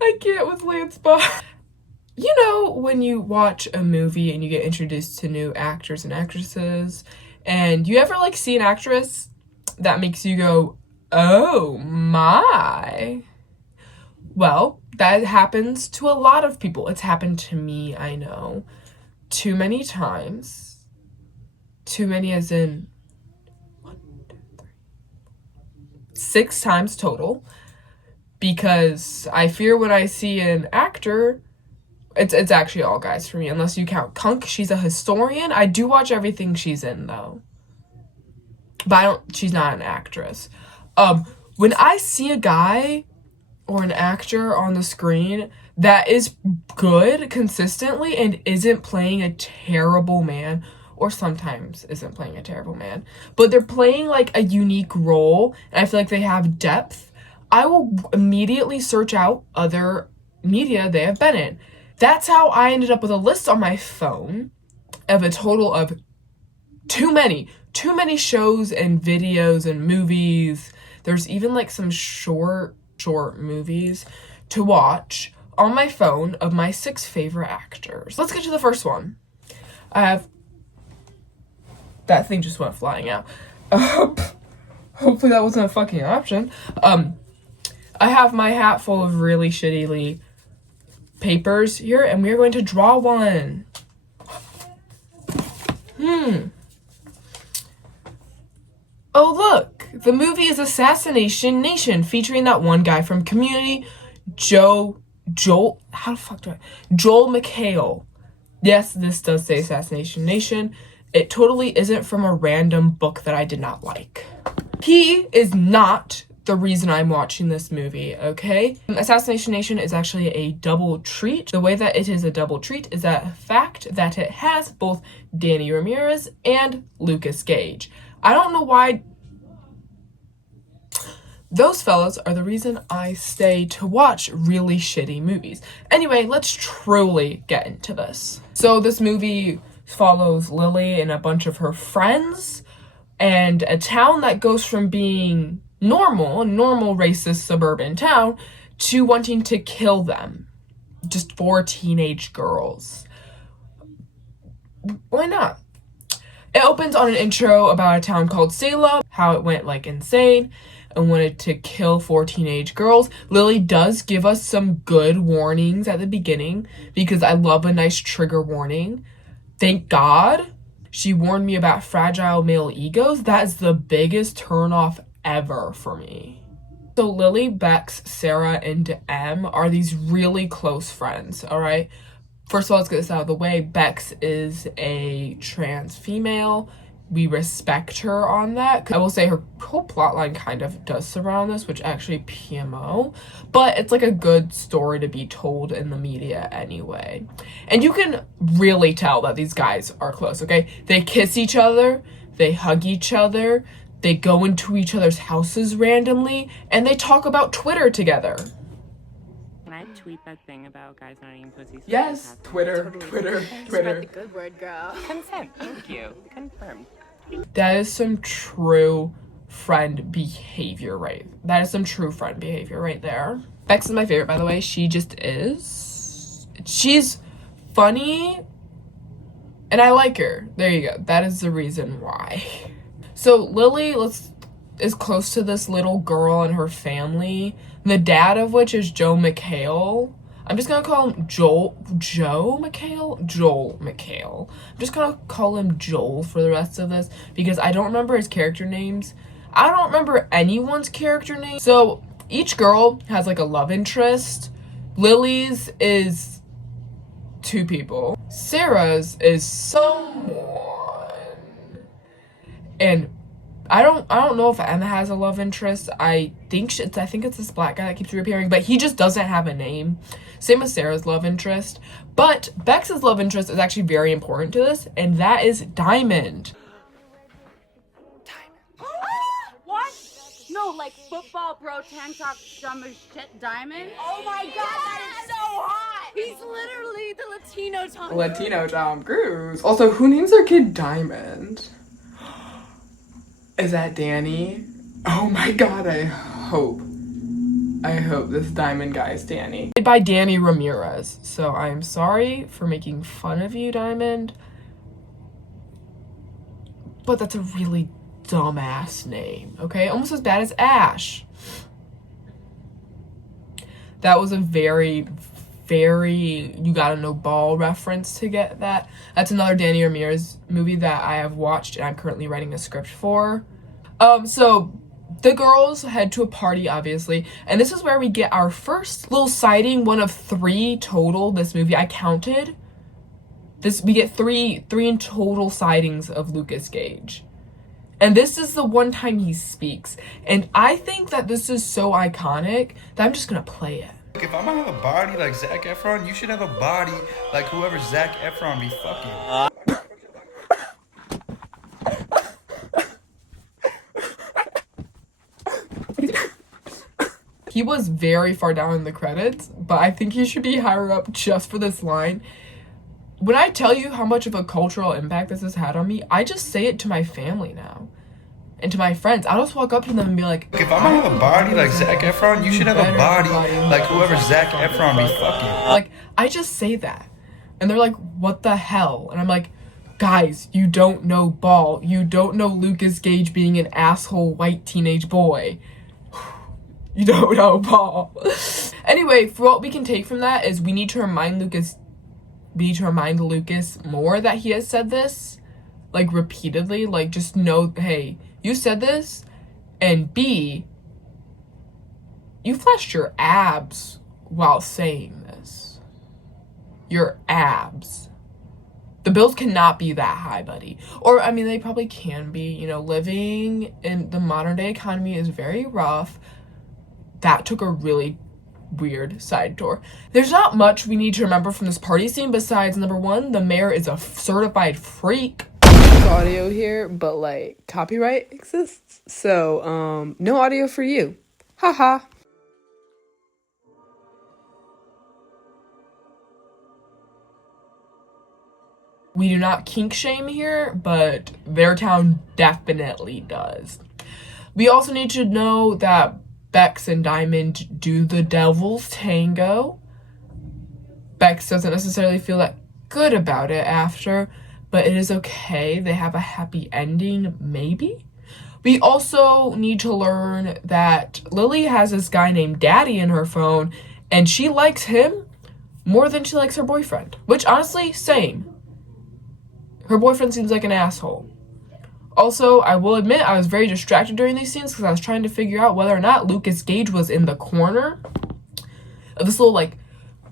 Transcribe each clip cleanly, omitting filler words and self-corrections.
I can't with Lance Ball. You know, when you watch a movie and you get introduced to new actors and actresses, and you ever like see an actress that makes you go, oh my. Well, that happens to a lot of people. It's happened to me, I know. Too many times. Too many as in 6 times total. Because I fear when I see an actor, it's actually all guys for me, unless you count Kunk. She's a historian. I do watch everything she's in, though. But she's not an actress. When I see a guy or an actor on the screen that is good consistently and isn't playing a terrible man, or sometimes isn't playing a terrible man, but they're playing like a unique role, and I feel like they have depth, I will immediately search out other media they have been in. That's how I ended up with a list on my phone of a total of too many shows and videos and movies. There's even like some short movies to watch on my phone of my 6 favorite actors. Let's get to the first one. I have... That thing just went flying out. Hopefully that wasn't a fucking option. I have my hat full of really shittily papers here, and we are going to draw one. Oh, look! The movie is Assassination Nation, featuring that one guy from Community, Joel McHale. Yes, this does say Assassination Nation. It totally isn't from a random book that I did not like. He is not the reason I'm watching this movie, okay? Assassination Nation is actually a double treat. The way that it is a double treat is that fact that it has both Danny Ramirez and Lucas Gage. I don't know why. Those fellas are the reason I stay to watch really shitty movies. Anyway, let's truly get into this. So this movie follows Lily and a bunch of her friends and a town that goes from being a normal racist suburban town to wanting to kill them. Just 4 teenage girls. Why not? It opens on an intro about a town called Salem, how it went like insane and wanted to kill 4 teenage girls. Lily does give us some good warnings at the beginning because I love a nice trigger warning. Thank God. She warned me about fragile male egos. That is the biggest turnoff ever for me. So Lily, Bex, Sarah, and Em are these really close friends, all right? First of all, let's get this out of the way. Bex is a trans female. We respect her on that. I will say her whole plotline kind of does surround this, which actually PMO, but it's like a good story to be told in the media anyway. And you can really tell that these guys are close, okay? They kiss each other, they hug each other, they go into each other's houses randomly, and they talk about Twitter together. Can I tweet that thing about guys not eating pussy? Yes, Twitter. Spread the good word, girl. Consent. Thank you. Confirmed. That is some true friend behavior right. That is some true friend behavior right there. Bex is my favorite, by the way. She just is. She's funny, and I like her. There you go. That is the reason why. So Lily is close to this little girl and her family, the dad of which is Joe McHale. I'm just gonna call him Joel McHale. I'm just gonna call him Joel for the rest of this because I don't remember his character names. I don't remember anyone's character name. So each girl has like a love interest. Lily's is 2 people. Sarah's is someone. And I don't know if Emma has a love interest. I think it's this black guy that keeps reappearing, but he just doesn't have a name. Same as Sarah's love interest. But Bex's love interest is actually very important to this, and that is Diamond. What? No, like football pro tank top dumb as shit Diamond? Oh my god, that is so hot! He's literally the Latino Tom Cruise. Also, who names their kid Diamond? Is that Danny? Oh my god, I hope I hope this Diamond guy is Danny. By Danny Ramirez. So I am sorry for making fun of you, Diamond. But that's a really dumbass name, okay? Almost as bad as Ash. That was a very you gotta know ball reference to get that. That's another Danny Ramirez movie that I have watched and I'm currently writing a script for. So the girls head to a party, obviously, and this is where we get our first little sighting, one of 3 total this movie. I counted. We get three in total sightings of Lucas Gage. And this is the one time he speaks. And I think that this is so iconic that I'm just gonna play it. If I'm gonna have a body like Zac Efron, you should have a body like whoever Zac Efron be fucking. He was very far down in the credits, but I think he should be higher up just for this line. When I tell you how much of a cultural impact this has had on me, I just say it to my family now. And to my friends. I'll just walk up to them and be like, if I'm gonna have a body like Zac Efron, you should have a body like whoever Zac Efron be fucking. Like, I just say that. And they're like, what the hell? And I'm like, guys, you don't know ball. You don't know Lucas Gage being an asshole white teenage boy. You don't know ball. Anyway, for what we can take from that is we need to remind Lucas more that he has said this, like, repeatedly. Like, just know, hey, you said this, and B, you flashed your abs while saying this. Your abs. The bills cannot be that high, buddy. Or, I mean, they probably can be. You know, living in the modern day economy is very rough. That took a really weird side tour. There's not much we need to remember from this party scene besides, number 1, the mayor is a certified freak. Audio here, but like copyright exists, so no audio for you. Haha. We do not kink shame here, but their town definitely does. We also need to know that Bex and Diamond do the devil's tango. Bex doesn't necessarily feel that good about it after, but it is okay. They have a happy ending, maybe? We also need to learn that Lily has this guy named Daddy in her phone, and she likes him more than she likes her boyfriend. Which, honestly, same. Her boyfriend seems like an asshole. Also, I will admit, I was very distracted during these scenes because I was trying to figure out whether or not Lucas Gage was in the corner of this little, like,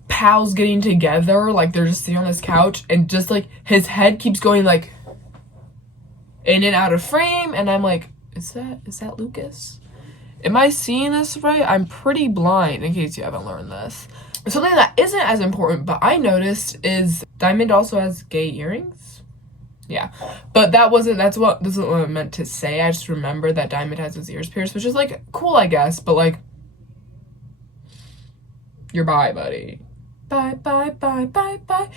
pals getting together, like they're just sitting on this couch, and just like his head keeps going like in and out of frame, and I'm like, is that Lucas? Am I seeing this right? I'm pretty blind, in case you haven't learned this. Something that isn't as important, but I noticed, is Diamond also has gay earrings. Yeah, but that's what I meant to say. I just remembered that Diamond has his ears pierced, which is like cool, I guess, but like, you're bye, buddy. Bye, bye, bye, bye, bye.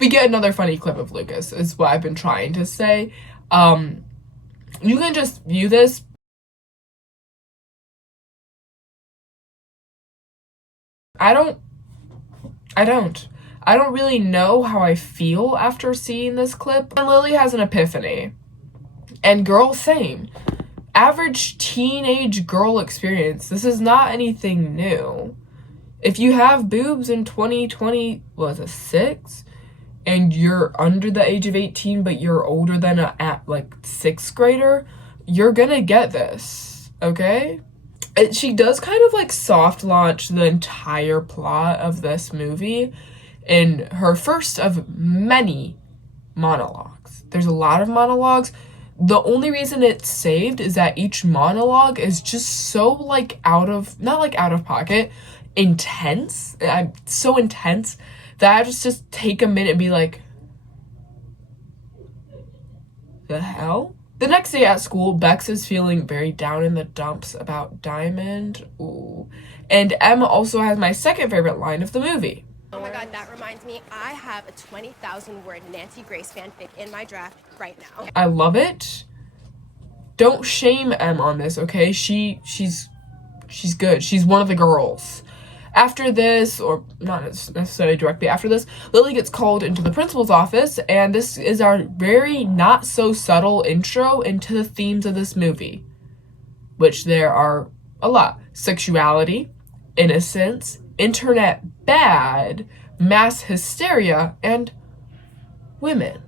We get another funny clip of Lucas, is what I've been trying to say. You can just view this. I don't really know how I feel after seeing this clip. And Lily has an epiphany. And girl, same. Average teenage girl experience. This is not anything new. If you have boobs in 2020, what is it, 6? And you're under the age of 18, but you're older than a 6th grader, you're gonna get this, okay? She does kind of like soft launch the entire plot of this movie in her first of many monologues. There's a lot of monologues. The only reason it's saved is that each monologue is just so like not out of pocket, intense. I'm so intense that I just take a minute and be like, the hell? The next day at school, Bex is feeling very down in the dumps about Diamond. Ooh. And Emma also has my second favorite line of the movie. Oh my god, that reminds me, I have a 20,000 word Nancy Grace fanfic in my draft right now. I love it. Don't shame Em on this, okay? She's She's good. She's one of the girls. After this, or not necessarily directly after this, Lily gets called into the principal's office, and this is our very not so subtle intro into the themes of this movie, which there are a lot. Sexuality, innocence, internet bad, mass hysteria, and women.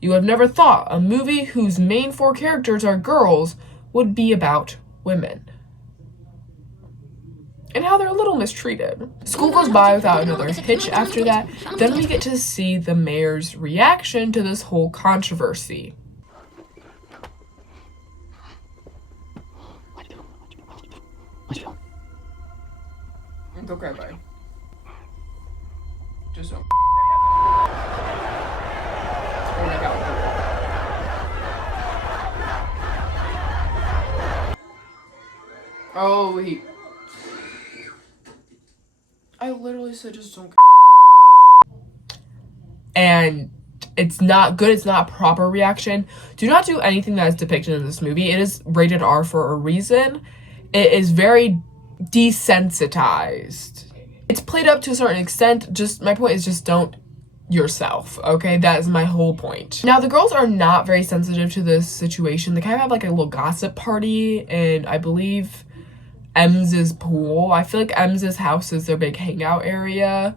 You have never thought a movie whose main 4 characters are girls would be about women. And how they're a little mistreated. School goes by without another hitch after that. Then we get to see the mayor's reaction to this whole controversy. It's okay, bye. Just don't. Oh my god. Oh, I literally said just don't. And it's not good. It's not a proper reaction. Do not do anything that is depicted in this movie. It is rated R for a reason. It is very desensitized. It's played up to a certain extent. Just my point is just don't yourself, okay? That is my whole point. Now, the girls are not very sensitive to this situation. They kind of have like a little gossip party, and I believe Ems's pool. I feel like Ems's house is their big hangout area.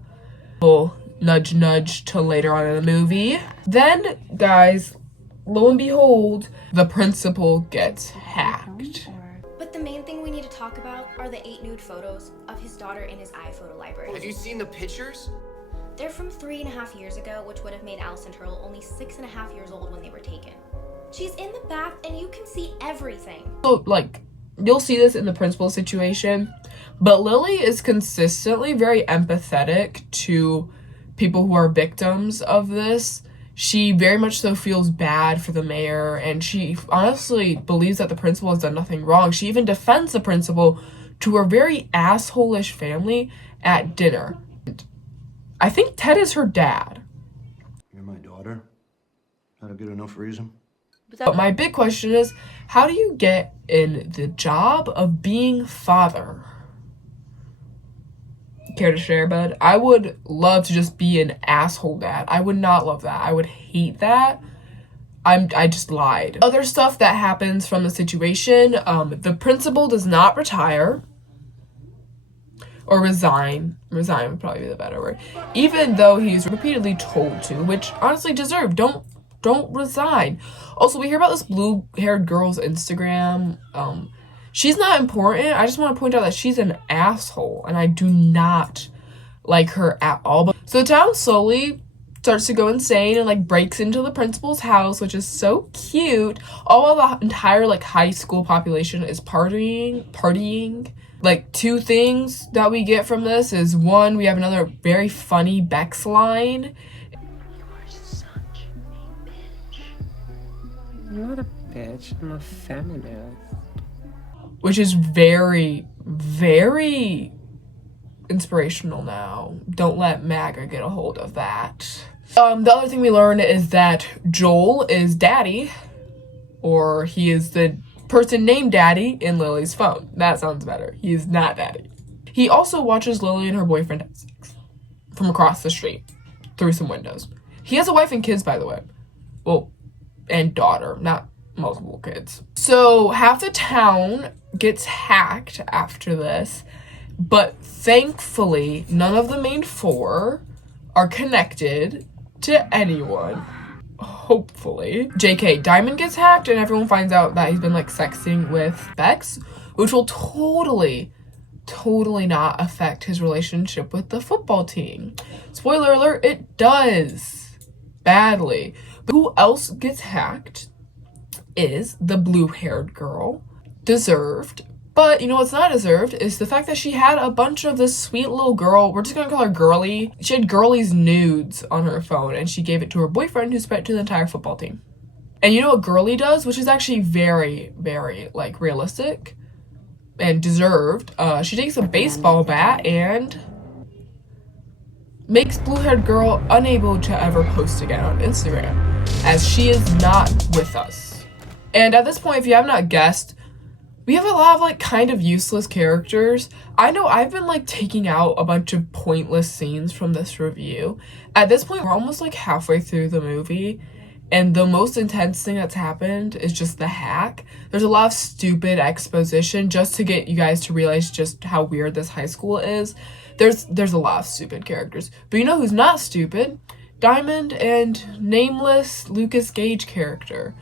Little nudge nudge to later on in the movie. Then, guys, lo and behold, the principal gets hacked. But the main thing we need to talk about are the 8 nude photos of his daughter in his iPhoto library. Have you seen the pictures? They're from 3.5 years ago, which would have made Allison Turtle only 6.5 years old when they were taken. She's in the bath and you can see everything. So, like, you'll see this in the principal situation, but Lily is consistently very empathetic to people who are victims of this. She very much so feels bad for the mayor, and she honestly believes that the principal has done nothing wrong. She even defends the principal to her very asshole-ish family at dinner. I think Ted is her dad. You're my daughter? Not a good enough reason? But my big question is, how do you get in the job of being father? Care to share, bud? I would love to just be an asshole dad. I would not love that. I would hate that. I just lied. Other stuff that happens from the situation, the principal does not retire or resign. Resign would probably be the better word. Even though he's repeatedly told to, which honestly deserved. Don't resign. Also, we hear about this blue-haired girl's Instagram. She's not important. I just want to point out that she's an asshole, and I do not like her at all. So the town slowly starts to go insane and like breaks into the principal's house, which is so cute. All of the entire like high school population is partying. Like, 2 things that we get from this is, 1, we have another very funny Bex line. I'm not a bitch, I'm a feminist. Which is very, very inspirational now. Don't let MAGA get a hold of that. The other thing we learn is that Joel is daddy, or he is the person named Daddy in Lily's phone. That sounds better. He is not Daddy. He also watches Lily and her boyfriend have sex from across the street through some windows. He has a wife and kids, by the way. Well, and daughter, not multiple kids. So half the town gets hacked after this, but thankfully none of the main 4 are connected to anyone. Hopefully. JK, Diamond gets hacked and everyone finds out that he's been like sexting with Bex, which will totally not affect his relationship with the football team. Spoiler alert, it does. Badly. But who else gets hacked is the blue-haired girl. Deserved. But you know what's not deserved is the fact that she had a bunch of this sweet little girl, we're just gonna call her Girly. She had Girly's nudes on her phone and she gave it to her boyfriend who sent it to the entire football team. And you know what Girly does, which is actually very, very like realistic and deserved. She takes a baseball bat and makes blue-haired girl unable to ever post again on Instagram, as she is not with us. And at this point, if you have not guessed, We have a lot of, like, kind of useless characters. I know I've been, like, taking out a bunch of pointless scenes from this review. At this point, we're almost, like, halfway through the movie, and the most intense thing that's happened is just the hack. There's a lot of stupid exposition just to get you guys to realize just how weird this high school is. There's a lot of stupid characters. But you know who's not stupid? Diamond and nameless Lucas Gage character.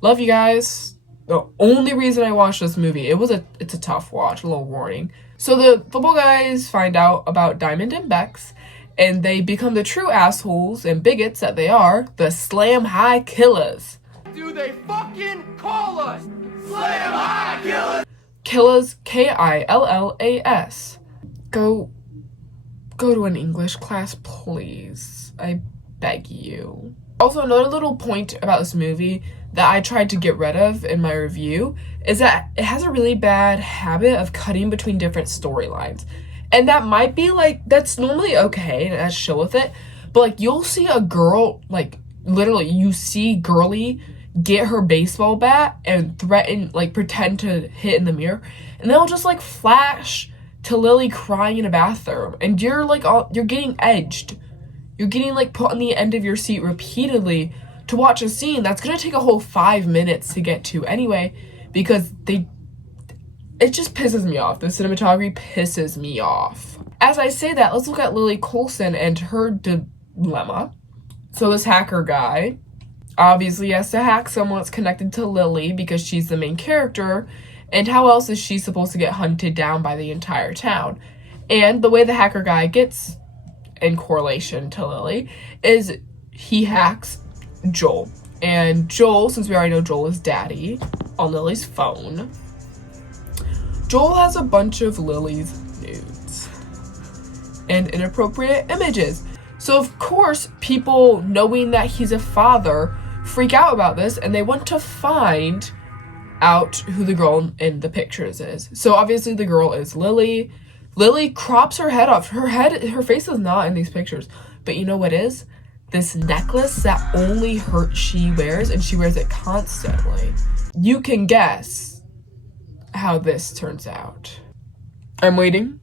Love you guys. The only reason I watched this movie, it's a tough watch, a little warning. So the football guys find out about Diamond and Bex, and they become the true assholes and bigots that they are, the Slam High Killers. Do they fucking call us Slam High Killers? Killers, Killas. Go to an English class, please. I beg you. Also, another little point about this movie that I tried to get rid of in my review is that it has a really bad habit of cutting between different storylines. And that might be, like, that's normally okay, and that's chill with it. But, like, you'll see a girl, like, literally, you see Girly get her baseball bat and threaten, like, pretend to hit in the mirror. And then it'll just, like, flash to Lily crying in a bathroom. And you're, like, you're getting edged. You're getting, like, put on the end of your seat repeatedly to watch a scene that's gonna take a whole 5 minutes to get to anyway, because it just pisses me off. The cinematography pisses me off. As I say that, let's look at Lily Coulson and her dilemma. So this hacker guy obviously has to hack someone that's connected to Lily because she's the main character, and how else is she supposed to get hunted down by the entire town? And the way the hacker guy gets in correlation to Lily is he hacks Joel. And Joel, since we already know Joel is daddy, on Lily's phone, Joel has a bunch of Lily's nudes and inappropriate images. So of course, people knowing that he's a father freak out about this, and they want to find out who the girl in the pictures is. So obviously the girl is Lily. Lily crops her head off. Her face is not in these pictures. But you know what is? This necklace that only she wears, and she wears it constantly. You can guess how this turns out. I'm waiting.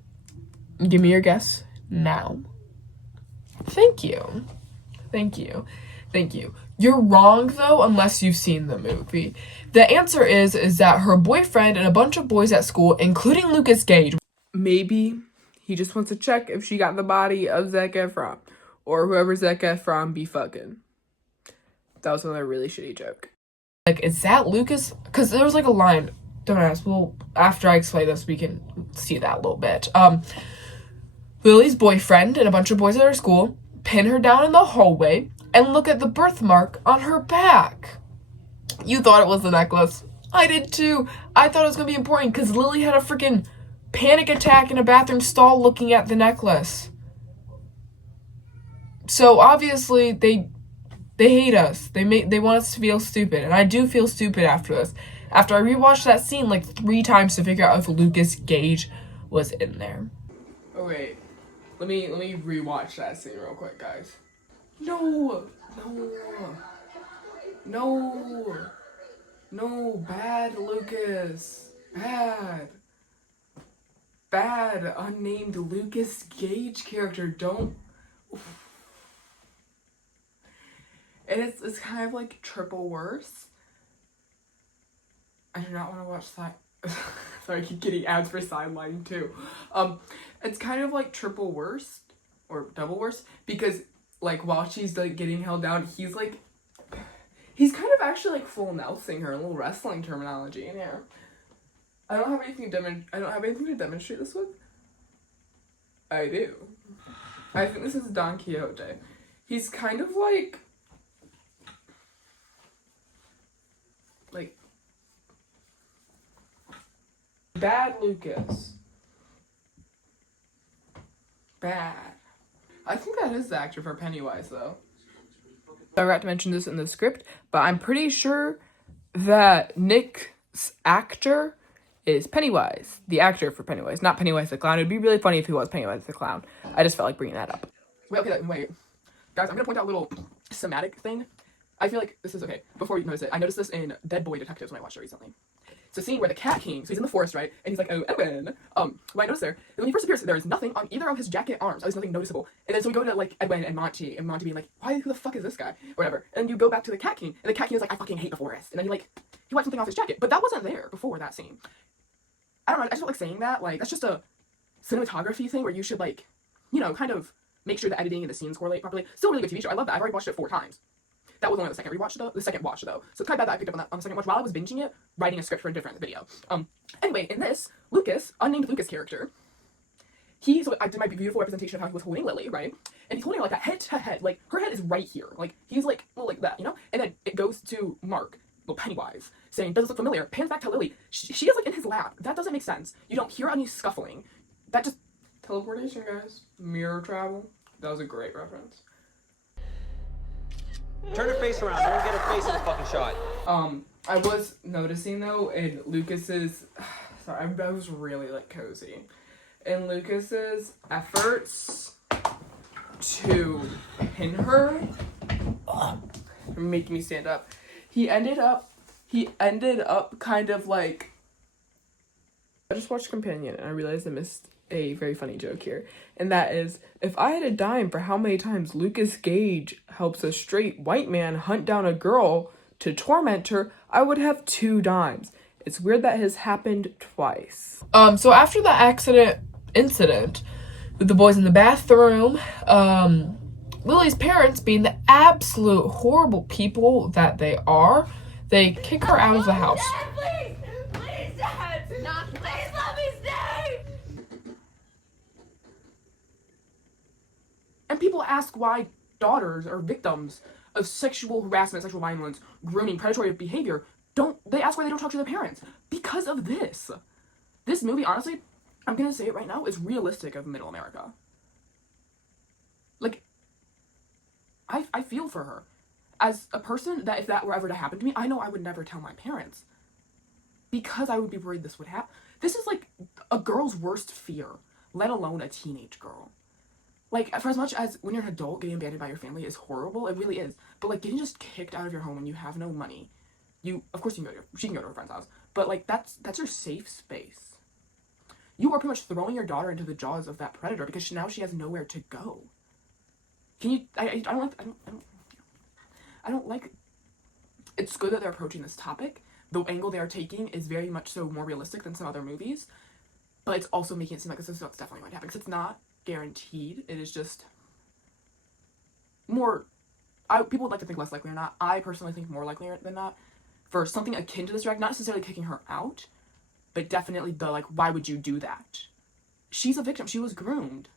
Give me your guess now. Thank you. Thank you. Thank you. You're wrong, though, unless you've seen the movie. The answer is that her boyfriend and a bunch of boys at school, including Lucas Gage, maybe he just wants to check if she got the body of Zac Efron, or whoever Zac Efron be fucking. That was another really shitty joke. Like, is that Lucas? Because there was, like, a line. Don't ask. Well, after I explain this, we can see that a little bit. Lily's boyfriend and a bunch of boys at her school pin her down in the hallway and look at the birthmark on her back. You thought it was the necklace. I did too. I thought it was going to be important because Lily had a freaking panic attack in a bathroom stall looking at the necklace. So obviously they hate us. They want us to feel stupid, and I do feel stupid after this. After I rewatched that scene like 3 times to figure out if Lucas Gage was in there. Oh wait, let me rewatch that scene real quick, guys. No, bad Lucas, bad unnamed Lucas Gage character. Don't. And it's kind of like triple worse. I do not want to watch sorry, I keep getting ads for Sideline too. It's kind of like triple worse or double worse because like while she's like getting held down, he's kind of actually like full Nelsing her, a little wrestling terminology in here. I don't have anything to demonstrate this with. I do. I think this is Don Quixote. He's kind of like bad Lucas. Bad. I think that is the actor for Pennywise, though. I forgot to mention this in the script, but I'm pretty sure that Nick's actor is Pennywise, the actor for Pennywise, not Pennywise the Clown. It'd be really funny if he was Pennywise the Clown. I just felt like bringing that up. Wait. Guys, I'm gonna point out a little somatic thing. I feel like this is okay. Before you notice it, I noticed this in Dead Boy Detectives when I watched it recently. it's a scene where the Cat King, so he's in the forest, right? And he's like, oh, Edwin. What I noticed there, and when he first appears, there is nothing on either of his jacket arms. There's nothing noticeable. And then so we go to like Edwin and Monty being like, who the fuck is this guy? Or whatever. And you go back to the Cat King, and the Cat King is like, I fucking hate the forest. And then he wipes something off his jacket. But that wasn't there before that scene. I don't know, I just felt like saying that, like, that's just a cinematography thing where you should, like, you know, kind of make sure the editing and the scenes correlate properly. Still a really good TV show. I love that. I've already watched it 4 times. That was only the second watch though. So it's kind of bad that I picked up on the second watch while I was binging it, writing a script for a different video. Anyway, in this, Lucas, unnamed Lucas character, so I did my beautiful representation of how he was holding Lily, right? And he's holding her like that head to head, like her head is right here, like he's like, well, like that, you know? And then it goes to Mark, well, Pennywise, saying, does this look familiar? Pans back to Lily. She is like in his lap. That doesn't make sense. You don't hear any scuffling. That just, teleportation, guys. Mirror travel. That was a great reference. Turn her face around. I don't get her face in the fucking shot. I was noticing though in Lucas's, sorry, I was really like cozy. In Lucas's efforts to pin her, making me stand up. He ended up kind of like, I just watched Companion and I realized I missed a very funny joke here, and that is, if I had a dime for how many times Lucas Gage helps a straight white man hunt down a girl to torment her, I would have 2 dimes. It's weird that has happened twice. So after the incident with the boys in the bathroom, Lily's parents, being the absolute horrible people that they are, they kick her out of the house. Dad, please, Dad, please let me stay. And people ask why daughters are victims of sexual harassment, sexual violence, grooming, predatory behavior. They ask why they don't talk to their parents? Because of this. This movie, honestly, I'm gonna say it right now, is realistic of middle America. Like, I feel for her. As a person that if that were ever to happen to me, I know I would never tell my parents. Because I would be worried this would happen. This is like a girl's worst fear, let alone a teenage girl. Like, for as much as when you're an adult, getting abandoned by your family is horrible, it really is. But, like, getting just kicked out of your home when you have no money, of course she can go to her friend's house, but, like, that's your safe space. You are pretty much throwing your daughter into the jaws of that predator because now she has nowhere to go. Can you, I don't like, it's good that they're approaching this topic. The angle they are taking is very much so more realistic than some other movies, but it's also making it seem like this is what's definitely going to happen, because it's not guaranteed. It is just more, people would like to think less likely or not. I personally think more likely than not for something akin to this drag, not necessarily kicking her out, but definitely the, like, why would you do that? She's a victim. She was groomed.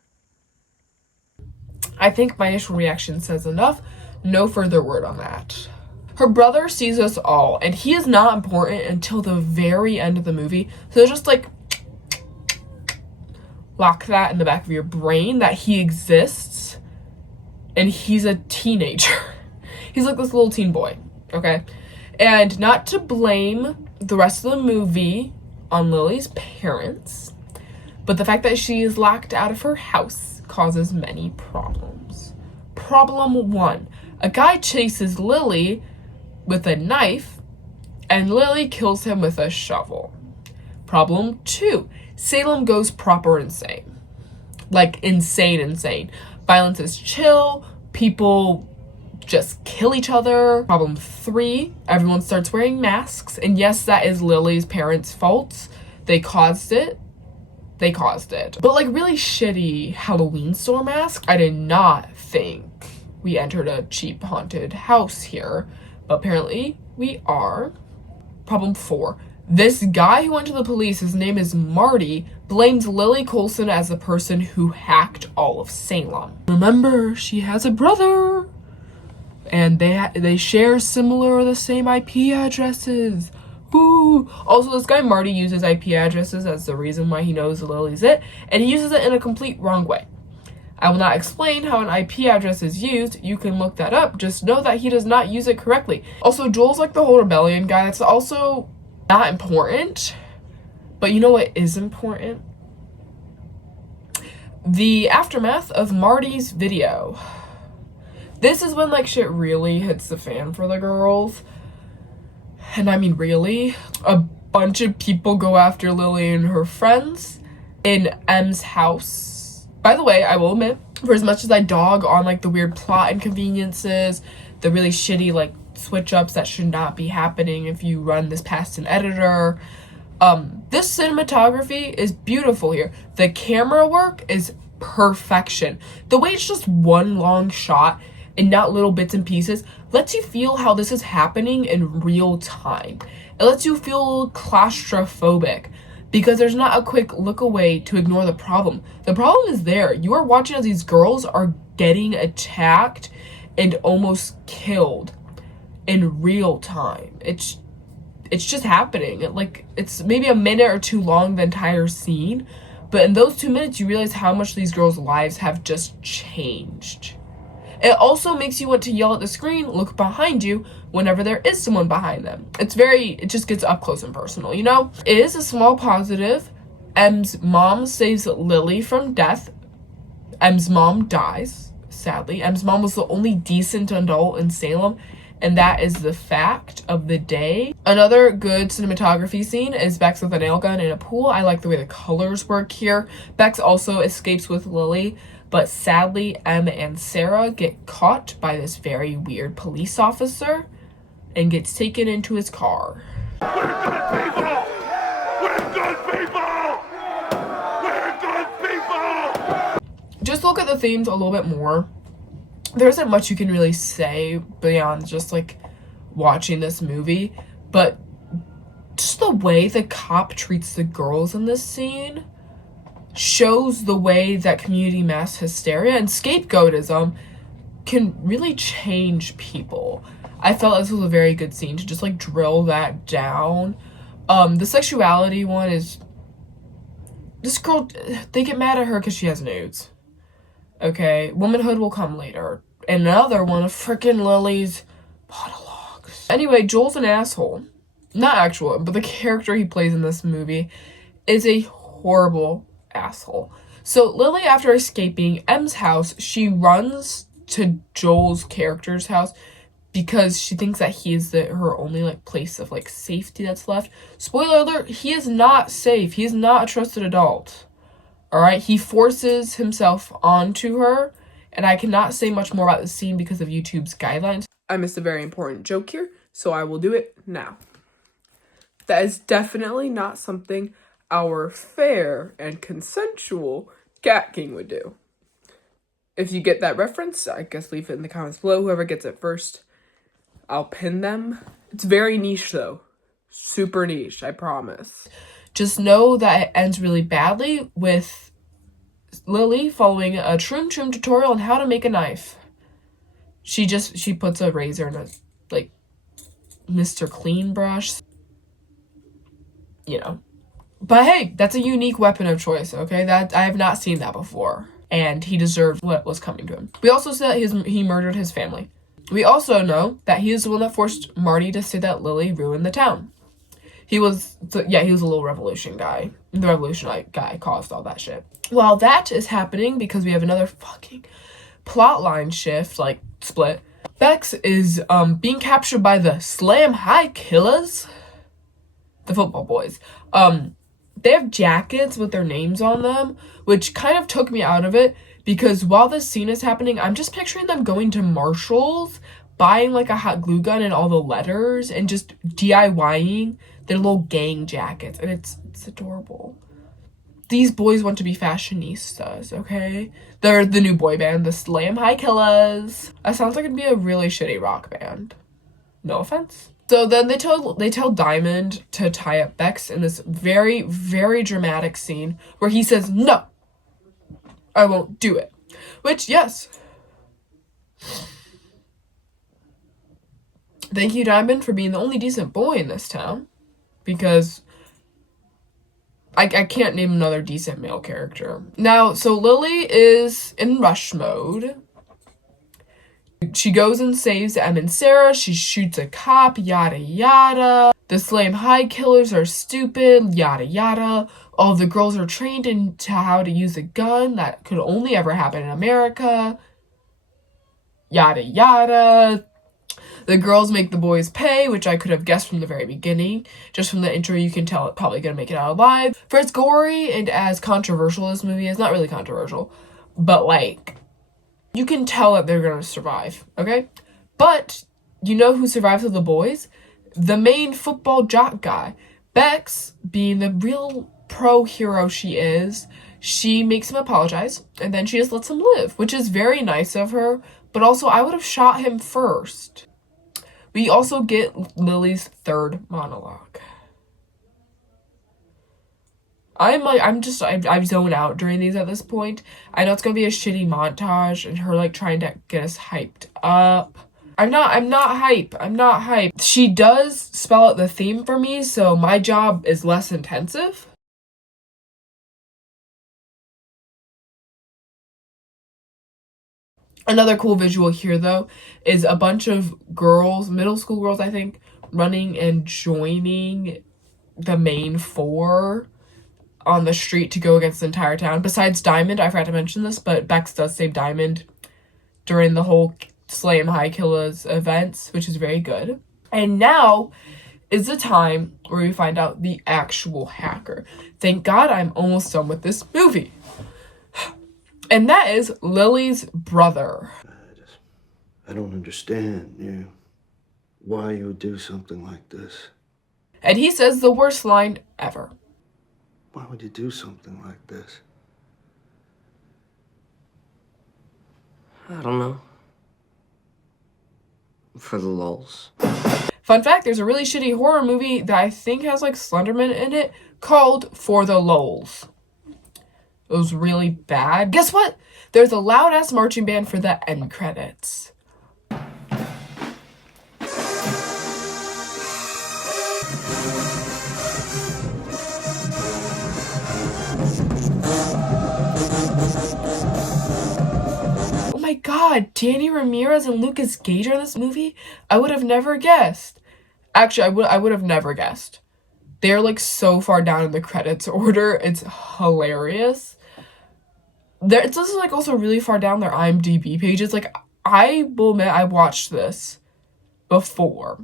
I think my initial reaction says enough. No further word on that. Her brother sees us all, and he is not important until the very end of the movie. So just like lock that in the back of your brain that he exists, and he's a teenager. He's like this little teen boy, okay? And not to blame the rest of the movie on Lily's parents, but the fact that she is locked out of her house causes many problems. Problem 1, a guy chases Lily with a knife, and Lily kills him with a shovel. Problem 2, Salem goes proper insane. Like, insane. Violence is chill, people just kill each other. Problem 3, everyone starts wearing masks, and yes, that is Lily's parents' fault. They caused it. But like really shitty Halloween store masks. I did not think we entered a cheap haunted house here, but apparently we are. Problem 4, this guy who went to the police, his name is Marty, blames Lily Coulson as the person who hacked all of Salem. Remember, she has a brother, and they share similar or the same IP addresses. Ooh. Also, this guy Marty uses IP addresses as the reason why he knows Lily's it, and he uses it in a complete wrong way. I will not explain how an IP address is used. You can look that up. Just know that he does not use it correctly. Also, Joel's like the whole rebellion guy. That's also not important. But you know what is important? The aftermath of Marty's video. This is when, like, shit really hits the fan for the girls. And I mean, really. A bunch of people go after Lily and her friends in M's house. By the way, I will admit, for as much as I dog on like the weird plot inconveniences, the really shitty like switch ups that should not be happening if you run this past an editor, this cinematography is beautiful here. The camera work is perfection. The way it's just one long shot and not little bits and pieces lets you feel how this is happening in real time. It lets you feel claustrophobic because there's not a quick look away to ignore the problem. The problem is there. You are watching as these girls are getting attacked and almost killed in real time. It's just happening. Like, it's maybe a minute or two long, the entire scene, but in those 2 minutes you realize how much these girls' lives have just changed. It also makes you want to yell at the screen, look behind you whenever there is someone behind them. It just gets up close and personal, you know? It is a small positive. M's mom saves Lily from death. M's mom dies, sadly. M's mom was the only decent adult in Salem, and that is the fact of the day. Another good cinematography scene is Bex with a nail gun in a pool. I like the way the colors work here. Bex also escapes with Lily, but sadly, Em and Sarah get caught by this very weird police officer and gets taken into his car. We're good people! We're good people! We're good people! Just look at the themes a little bit more. There isn't much you can really say beyond just like watching this movie, but just the way the cop treats the girls in this scene shows the way that community mass hysteria and scapegoatism can really change people. I felt this was a very good scene to just like drill that down. The sexuality one is, this girl, they get mad at her because she has nudes. Okay, womanhood will come later. Another one of frickin' Lily's monologues. Anyway, Joel's an asshole. Not actual, but the character he plays in this movie is a horrible asshole. So Lily, after escaping M's house, she runs to Joel's character's house because she thinks that he is her only like place of like safety that's left. Spoiler alert, he is not safe. He is not a trusted adult. Alright, he forces himself onto her, and I cannot say much more about the scene because of YouTube's guidelines. I missed a very important joke here, so I will do it now. That is definitely not something our fair and consensual Cat King would do. If you get that reference, I guess leave it in the comments below. Whoever gets it first, I'll pin them. It's very niche though. Super niche, I promise. Just know that it ends really badly with Lily following a Troom tutorial on how to make a knife. She puts a razor in a, like, Mr. Clean brush. You know. But hey, that's a unique weapon of choice, okay? That I have not seen that before. And he deserved what was coming to him. We also said he murdered his family. We also know that he is the one that forced Marty to say that Lily ruined the town. He was a little revolution guy. The revolution guy caused all that shit. While that is happening, because we have another fucking plotline shift, like, split, Bex is being captured by the Slam High Killers, the football boys. They have jackets with their names on them, which kind of took me out of it, because while this scene is happening, I'm just picturing them going to Marshall's, buying like a hot glue gun and all the letters, and just DIYing their little gang jackets, and it's adorable. These boys want to be fashionistas, okay? They're the new boy band, the Slam High Killers. That sounds like it'd be a really shitty rock band. No offense. So then they tell Diamond to tie up Bex in this very, very dramatic scene where he says, "No, I won't do it." Which, yes. Thank you, Diamond, for being the only decent boy in this town. Because I can't name another decent male character. Now, so Lily is in rush mode. She goes and saves Em and Sarah. She shoots a cop, yada yada. The Slam High Killers are stupid, yada yada. All the girls are trained into how to use a gun. That could only ever happen in America. Yada yada. The girls make the boys pay, which I could have guessed from the very beginning. Just from the intro, you can tell it's probably going to make it out alive. For as gory and as controversial as this movie is, not really controversial, but like, you can tell that they're going to survive, okay? But, you know who survives with the boys? The main football jock guy. Bex, being the real pro hero she is, she makes him apologize, and then she just lets him live, which is very nice of her, but also I would have shot him first. We also get Lily's third monologue. I zone out during these at this point. I know it's gonna be a shitty montage and her like trying to get us hyped up. I'm not hype. She does spell out the theme for me, so my job is less intensive. Another cool visual here, though, is a bunch of girls, middle school girls, I think, running and joining the main four on the street to go against the entire town. Besides Diamond, I forgot to mention this, but Bex does save Diamond during the whole Slay 'em High Killers events, which is very good. And now is the time where we find out the actual hacker. Thank God I'm almost done with this movie. And that is Lily's brother. I don't understand you. Why you would do something like this. And he says the worst line ever. Why would you do something like this? I don't know. For the lulz. Fun fact, there's a really shitty horror movie that I think has like Slenderman in it called For the Lulz. It was really bad. Guess what? There's a loud-ass marching band for the end credits. Oh my god, Danny Ramirez and Lucas Gage are in this movie? I would have never guessed. Actually, I would have never guessed. They're like so far down in the credits order. It's hilarious. It's also like also really far down their IMDb pages. Like, I will admit I watched this before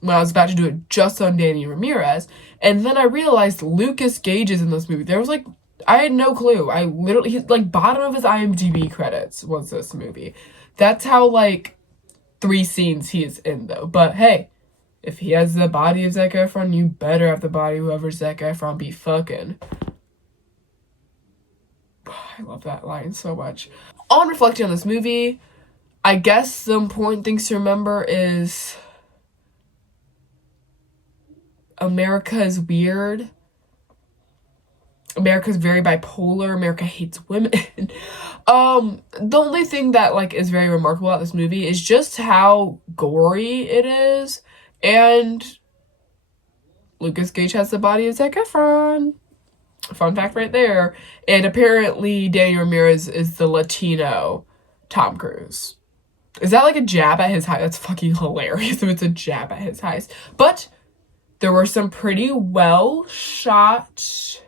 when I was about to do it just on Danny Ramirez, and then I realized Lucas Gage is in this movie. There was like, I had no clue. I literally, he's like bottom of his IMDb credits was this movie. That's how like 3 scenes he is in though. But hey, if he has the body of Zac Efron, you better have the body of whoever Zac Efron be fucking. I love that line so much. On reflecting on this movie, I guess the important things to remember is America is weird. America's very bipolar. America hates women. The only thing that like is very remarkable about this movie is just how gory it is, and Lucas Gage has the body of Zac Efron. Fun fact right there. And apparently Danny Ramirez is the Latino Tom Cruise. Is that like a jab at his height? That's fucking hilarious if it's a jab at his height. But there were some pretty well shot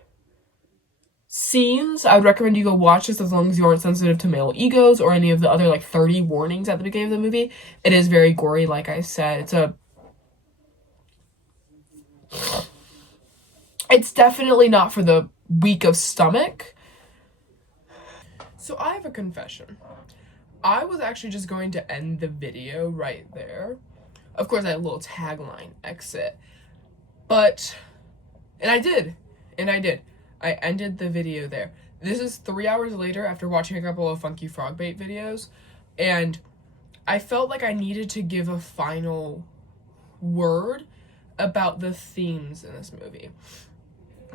scenes. I would recommend you go watch this as long as you aren't sensitive to male egos or any of the other like 30 warnings at the beginning of the movie. It is very gory, like I said. It's definitely not for the weak of stomach. So I have a confession. I was actually just going to end the video right there. Of course, I had a little tagline, exit. And I did. I ended the video there. This is 3 hours later after watching a couple of Funky Frog Bait videos. And I felt like I needed to give a final word about the themes in this movie.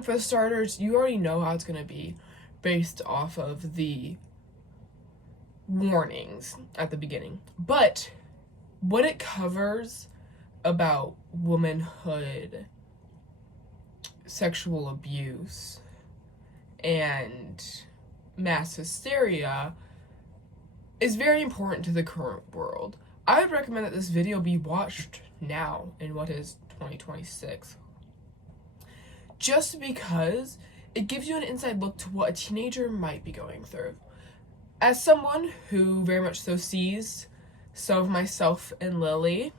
For starters, you already know how it's going to be based off of the warnings at the beginning. But what it covers about womanhood, sexual abuse, and mass hysteria is very important to the current world. I would recommend that this video be watched now in what is 2026. Just because it gives you an inside look to what a teenager might be going through. As someone who very much so sees some of myself in Lily.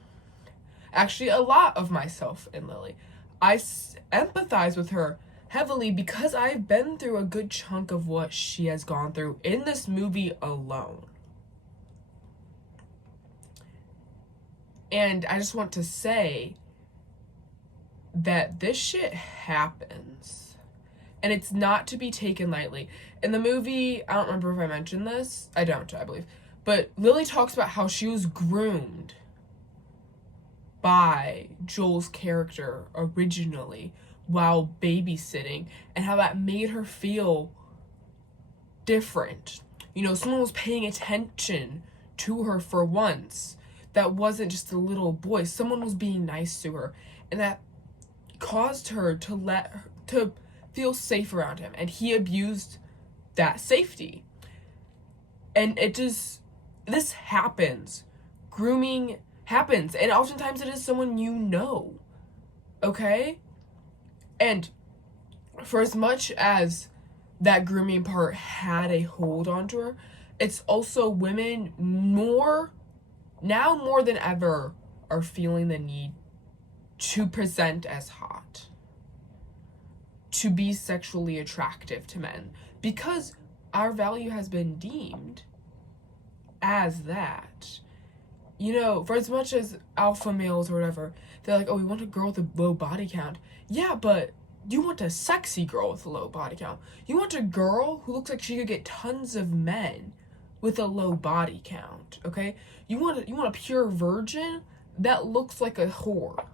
Actually, a lot of myself in Lily. I empathize with her heavily because I've been through a good chunk of what she has gone through in this movie alone. And I just want to say that this shit happens. And it's not to be taken lightly. In the movie, I don't remember if I mentioned this. I believe. But Lily talks about how she was groomed by Joel's character originally while babysitting, and how that made her feel different. You know, someone was paying attention to her for once. That wasn't just a little boy. Someone was being nice to her, and that caused her to feel safe around him, and he abused that safety. And this happens. Grooming happens, and oftentimes it is someone you know. Okay? And for as much as that grooming part had a hold onto her, it's also women more than ever are feeling the need to present as hot, to be sexually attractive to men, because our value has been deemed as that. You know, for as much as alpha males or whatever, they're like, oh, we want a girl with a low body count. Yeah, but you want a sexy girl with a low body count. You want a girl who looks like she could get tons of men with a low body count, okay? You want a pure virgin that looks like a whore.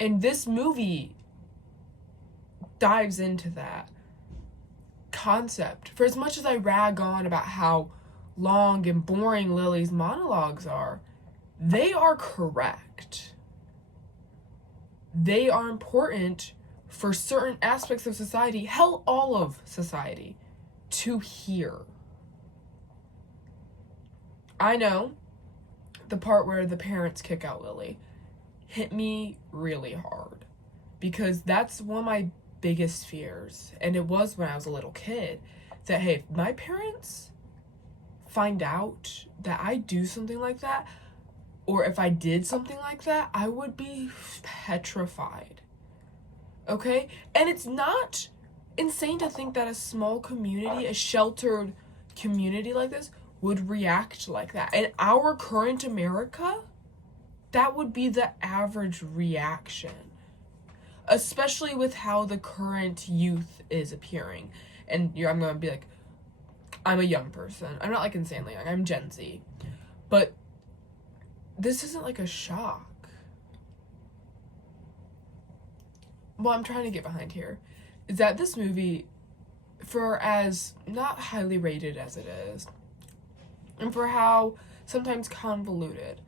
And this movie dives into that concept. For as much as I rag on about how long and boring Lily's monologues are, they are correct. They are important for certain aspects of society, hell, all of society, to hear. I know the part where the parents kick out Lily hit me really hard, because that's one of my biggest fears, and it was when I was a little kid, that hey, if my parents find out that I do something like that, or if I did something like that, I would be petrified. Okay? And it's not insane to think that a small community, a sheltered community like this, would react like that. In our current America, that would be the average reaction. Especially with how the current youth is appearing. And I'm going to be like, I'm a young person. I'm not like insanely young. I'm Gen Z. But this isn't like a shock. What I'm trying to get behind here is that this movie, for as not highly rated as it is, and for how sometimes convoluted,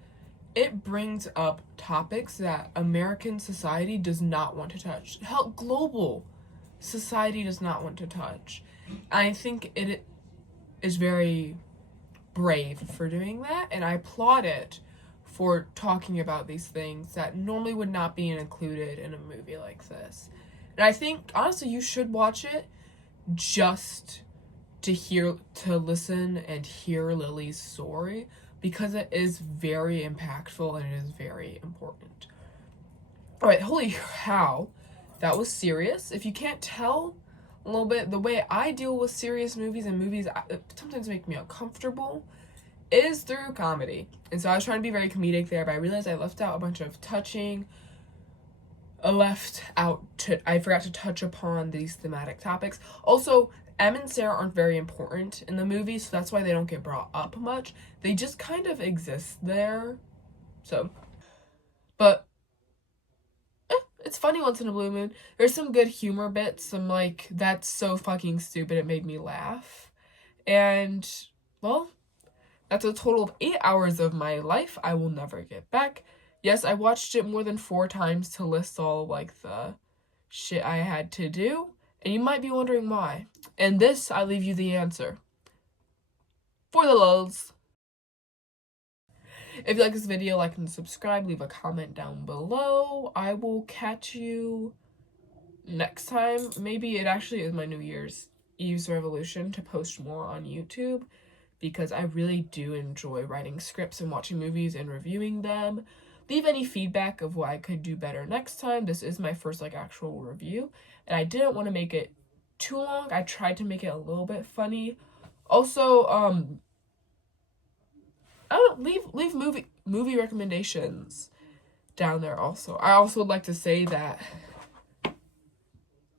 it brings up topics that American society does not want to touch. Hell, global society does not want to touch. I think it is very brave for doing that, and I applaud it for talking about these things that normally would not be included in a movie like this. And I think, honestly, you should watch it just to listen and hear Lily's story, because it is very impactful and it is very important. Alright, holy cow, that was serious. If you can't tell a little bit, the way I deal with serious movies and movies that sometimes make me uncomfortable is through comedy. And so I was trying to be very comedic there, but I realized I left out a bunch of touching. I forgot to touch upon these thematic topics. Also, Em and Sarah aren't very important in the movie, so that's why they don't get brought up much. They just kind of exist there. So, but it's funny once in a blue moon. There's some good humor bits, some like, that's so fucking stupid, it made me laugh. And, well, that's a total of 8 hours of my life I will never get back. Yes, I watched it more than 4 times to list all, like, the shit I had to do. And you might be wondering why. And this, I leave you the answer. For the lulz. If you like this video, like and subscribe. Leave a comment down below. I will catch you next time. Maybe it actually is my New Year's Eve's revolution to post more on YouTube, because I really do enjoy writing scripts and watching movies and reviewing them. Leave any feedback of what I could do better next time. This is my first like actual review, and I didn't want to make it too long. I tried to make it a little bit funny. Also, I don't know, leave movie recommendations down there also. I also would like to say that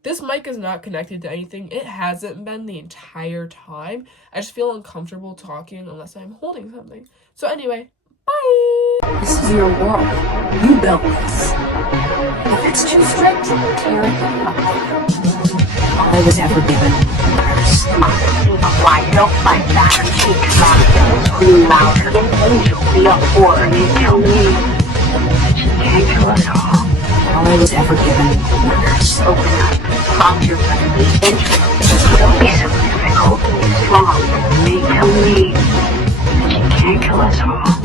this mic is not connected to anything. It hasn't been the entire time. I just feel uncomfortable talking unless I'm holding something. So anyway, bye! This is your world. You built this. If it's too strict, tear it up. All I was ever given was why don't my batter cheeks on scream louder. Angel be a whore, you tell me. Can't kill us all. All I was ever given was open up. Prompt your enemy. Don't be so difficult. Strong. You tell me. You can't kill us all.